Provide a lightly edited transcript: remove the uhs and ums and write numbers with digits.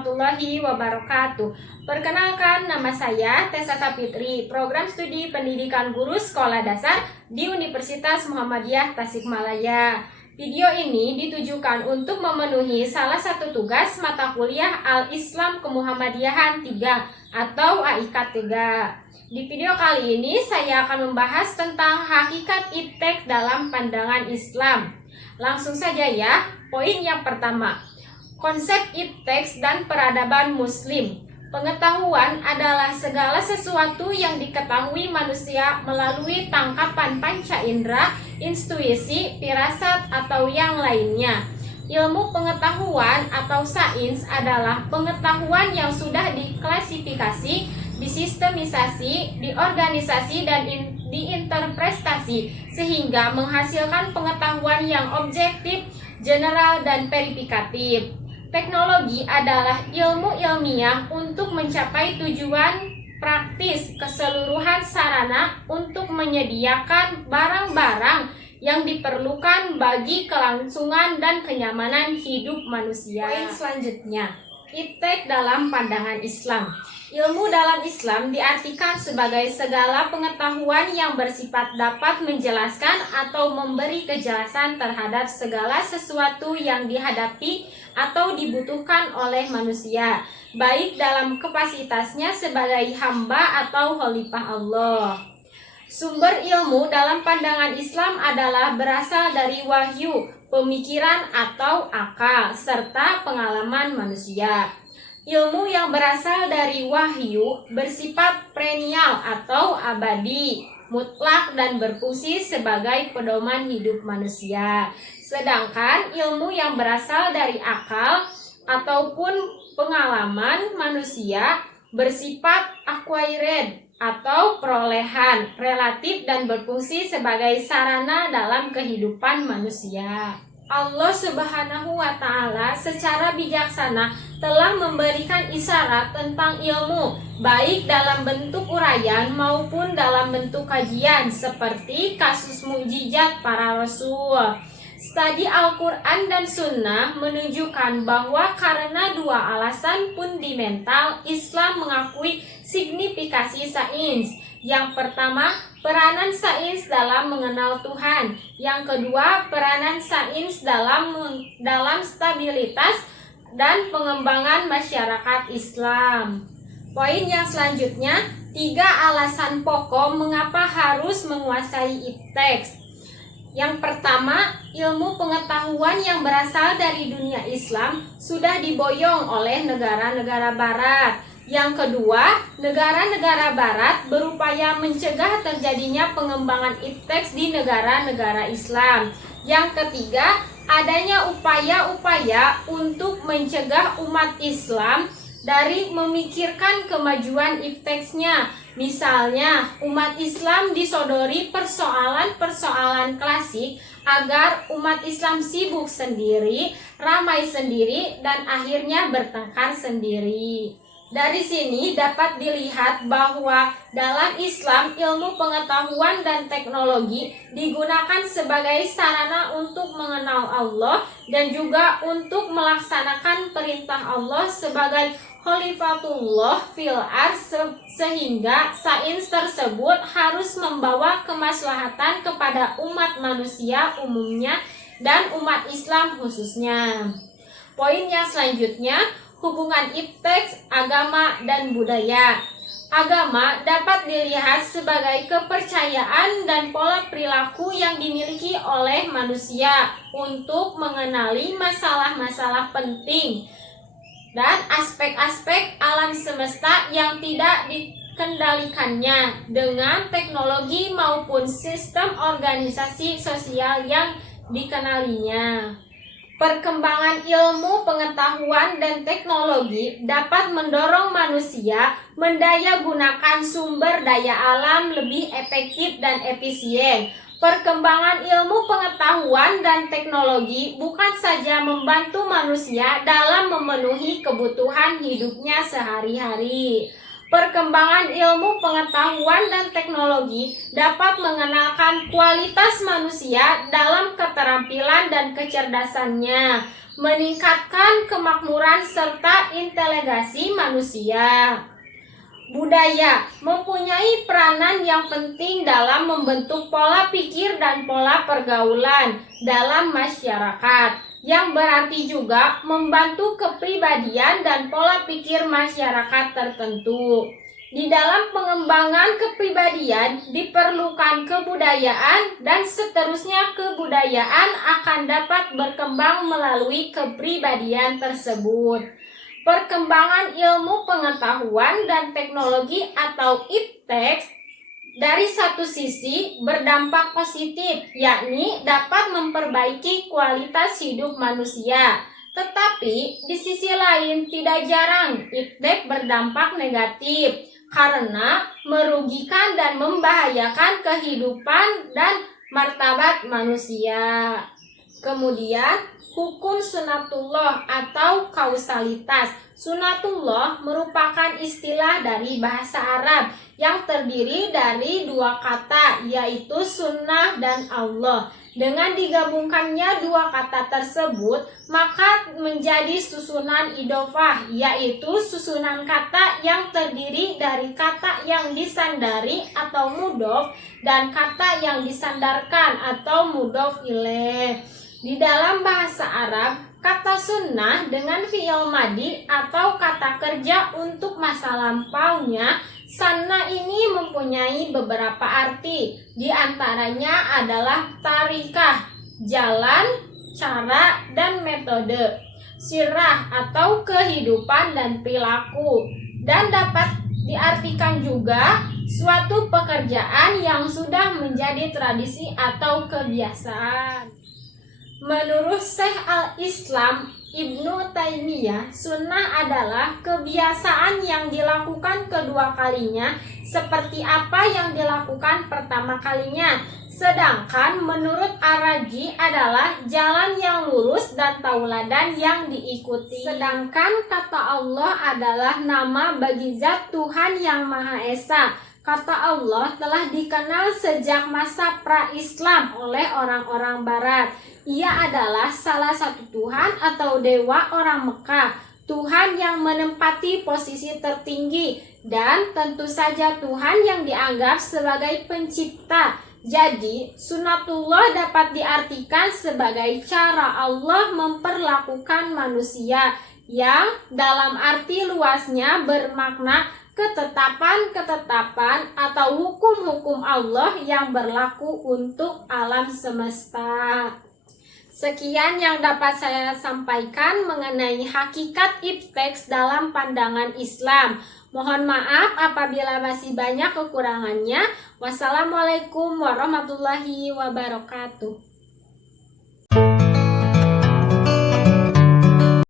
warahmatullahi wabarakatuh. Perkenalkan, nama saya Tessa Sapitri, program studi pendidikan guru sekolah dasar di Universitas Muhammadiyah Tasikmalaya. Video ini ditujukan untuk memenuhi salah satu tugas mata kuliah Al-Islam Kemuhammadiyahan 3 atau AIK 3. Di video kali ini saya akan membahas tentang hakikat iptek dalam pandangan Islam. Langsung saja ya, poin yang pertama. Konsep iptek dan peradaban Muslim. Pengetahuan adalah segala sesuatu yang diketahui manusia melalui tangkapan panca indera, intuisi, firasat, atau yang lainnya. Ilmu pengetahuan atau sains adalah pengetahuan yang sudah diklasifikasi, disistematisasi, diorganisasi, dan diinterpretasi sehingga menghasilkan pengetahuan yang objektif, general, dan verifikatif. Teknologi adalah ilmu ilmiah untuk mencapai tujuan praktis keseluruhan sarana untuk menyediakan barang-barang yang diperlukan bagi kelangsungan dan kenyamanan hidup manusia. Poin selanjutnya, iptek dalam pandangan Islam. Ilmu dalam Islam diartikan sebagai segala pengetahuan yang bersifat dapat menjelaskan atau memberi kejelasan terhadap segala sesuatu yang dihadapi atau dibutuhkan oleh manusia, baik dalam kapasitasnya sebagai hamba atau khalifah Allah. Sumber ilmu dalam pandangan Islam adalah berasal dari wahyu, pemikiran atau akal, serta pengalaman manusia. Ilmu yang berasal dari wahyu bersifat perennial atau abadi, mutlak, dan berfungsi sebagai pedoman hidup manusia. Sedangkan ilmu yang berasal dari akal ataupun pengalaman manusia bersifat acquired atau perolehan, relatif, dan berfungsi sebagai sarana dalam kehidupan manusia. Allah Subhanahu wa Ta'ala secara bijaksana telah memberikan isyarat tentang ilmu, baik dalam bentuk uraian maupun dalam bentuk kajian, seperti kasus mukjizat para rasul. Studi Al-Quran dan Sunnah menunjukkan bahwa karena dua alasan fundamental, Islam mengakui signifikasi sains. Yang pertama, peranan sains dalam mengenal Tuhan. Yang kedua, peranan sains dalam stabilitas dan pengembangan masyarakat Islam. Poin yang selanjutnya, 3 alasan pokok mengapa harus menguasai iptek. Yang pertama, ilmu pengetahuan yang berasal dari dunia Islam sudah diboyong oleh negara-negara barat. Yang kedua, negara-negara barat berupaya mencegah terjadinya pengembangan iptek di negara-negara Islam. Yang ketiga, adanya upaya-upaya untuk mencegah umat Islam dari memikirkan kemajuan ipteknya. Misalnya, umat Islam disodori persoalan-persoalan klasik agar umat Islam sibuk sendiri, ramai sendiri, dan akhirnya bertengkar sendiri. Dari sini dapat dilihat bahwa dalam Islam ilmu pengetahuan dan teknologi digunakan sebagai sarana untuk mengenal Allah dan juga untuk melaksanakan perintah Allah sebagai Khalifatullah fil ardh, sehingga sains tersebut harus membawa kemaslahatan kepada umat manusia umumnya dan umat Islam khususnya. Poin yang selanjutnya, hubungan iptek, agama, dan budaya. Agama dapat dilihat sebagai kepercayaan dan pola perilaku yang dimiliki oleh manusia untuk mengenali masalah-masalah penting dan aspek-aspek alam semesta yang tidak dikendalikannya dengan teknologi maupun sistem organisasi sosial yang dikenalinya. Perkembangan ilmu pengetahuan dan teknologi dapat mendorong manusia mendayagunakan sumber daya alam lebih efektif dan efisien. Perkembangan ilmu pengetahuan dan teknologi bukan saja membantu manusia dalam memenuhi kebutuhan hidupnya sehari-hari. Perkembangan ilmu pengetahuan dan teknologi dapat mengenalkan kualitas manusia dalam keterampilan dan kecerdasannya, meningkatkan kemakmuran serta inteligensi manusia. Budaya mempunyai peranan yang penting dalam membentuk pola pikir dan pola pergaulan dalam masyarakat, yang berarti juga membantu kepribadian dan pola pikir masyarakat tertentu. Di dalam pengembangan kepribadian diperlukan kebudayaan, dan seterusnya kebudayaan akan dapat berkembang melalui kepribadian tersebut. Perkembangan ilmu pengetahuan dan teknologi atau iptek dari satu sisi berdampak positif, yakni dapat memperbaiki kualitas hidup manusia. Tetapi di sisi lain tidak jarang iptek berdampak negatif karena merugikan dan membahayakan kehidupan dan martabat manusia. Kemudian, hukum sunatullah atau kausalitas. Sunatullah merupakan istilah dari bahasa Arab yang terdiri dari dua kata, yaitu sunnah dan Allah. Dengan digabungkannya dua kata tersebut, maka menjadi susunan idofah, yaitu susunan kata yang terdiri dari kata yang disandari atau mudhof dan kata yang disandarkan atau mudhof ilaih. Di dalam bahasa Arab, kata sunnah dengan fi'il madi atau kata kerja untuk masa lampaunya, sanna ini mempunyai beberapa arti. Di antaranya adalah tarikah, jalan, cara, dan metode. Sirah atau kehidupan dan perilaku. Dan dapat diartikan juga suatu pekerjaan yang sudah menjadi tradisi atau kebiasaan. Menurut Syekh al-Islam Ibnu Taimiyah, sunnah adalah kebiasaan yang dilakukan kedua kalinya seperti apa yang dilakukan pertama kalinya. Sedangkan menurut Ar-Raji adalah jalan yang lurus dan tauladan yang diikuti. Sedangkan kata Allah adalah nama bagi zat Tuhan yang Maha Esa. Kata Allah telah dikenal sejak masa pra-Islam oleh orang-orang Barat. Ia adalah salah satu Tuhan atau dewa orang Mekah, Tuhan yang menempati posisi tertinggi, dan tentu saja Tuhan yang dianggap sebagai pencipta. Jadi, sunatullah dapat diartikan sebagai cara Allah memperlakukan manusia, yang dalam arti luasnya bermakna ketetapan-ketetapan atau hukum-hukum Allah yang berlaku untuk alam semesta. Sekian yang dapat saya sampaikan mengenai hakikat iptek dalam pandangan Islam. Mohon maaf apabila masih banyak kekurangannya. Wassalamualaikum warahmatullahi wabarakatuh.